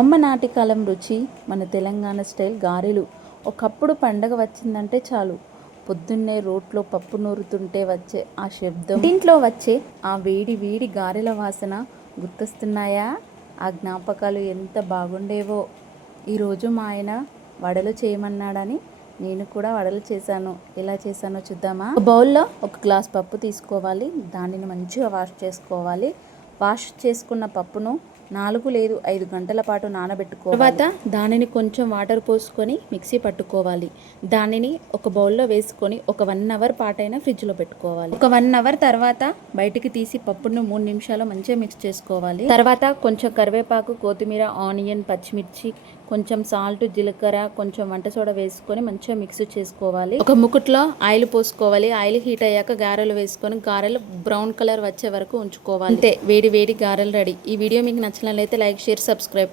అమ్మ నాటి కాలం రుచి మన తెలంగాణ స్టైల్ గారెలు. ఒకప్పుడు పండగ వచ్చిందంటే చాలు, పొద్దున్నే రోట్లో పప్పు నూరుతుంటే వచ్చే ఆ శబ్దం, ఇంట్లో వచ్చే ఆ వేడి వేడి గారెల వాసన గుర్తొస్తున్నాయా? ఆ జ్ఞాపకాలు ఎంత బాగుండేవో. ఈరోజు మా ఆయన వడలు చేయమన్నాడని నేను కూడా వడలు చేశాను. ఎలా చేశానో చూద్దామా? ఒక బౌల్లో ఒక గ్లాస్ పప్పు తీసుకోవాలి. దానిని మంచిగా వాష్ చేసుకోవాలి. వాష్ చేసుకున్న పప్పును 4 లేదా 5 గంటల పాటు నానబెట్టుకోవాలి. తర్వాత దానిని కొంచెం వాటర్ పోసుకొని మిక్సీ పట్టుకోవాలి. దానిని ఒక బౌల్లో వేసుకొని ఒక 1 అవర్ పాటైనా ఫ్రిడ్జ్లో పెట్టుకోవాలి. ఒక 1 అవర్ తర్వాత బయటికి తీసి పప్పును 3 నిమిషాలు మంచిగా మిక్స్ చేసుకోవాలి. తర్వాత కొంచెం కరివేపాకు, కొత్తిమీర, ఆనియన్, పచ్చిమిర్చి, కొంచెం సాల్ట్, జీలకర్ర, కొంచెం వంట సోడా వేసుకొని మంచిగా మిక్స్ చేసుకోవాలి. ఒక ముకుట్లో ఆయిల్ పోసుకోవాలి. ఆయిల్ హీట్ అయ్యాక గారెలు వేసుకొని గారెలు బ్రౌన్ కలర్ వచ్చే వరకు ఉంచుకోవాలి. అంతే, వేడి వేడి గారెలు రెడీ. ఈ వీడియో మీకు నచ్చినట్లయితే లైక్, షేర్, సబ్స్క్రైబ్.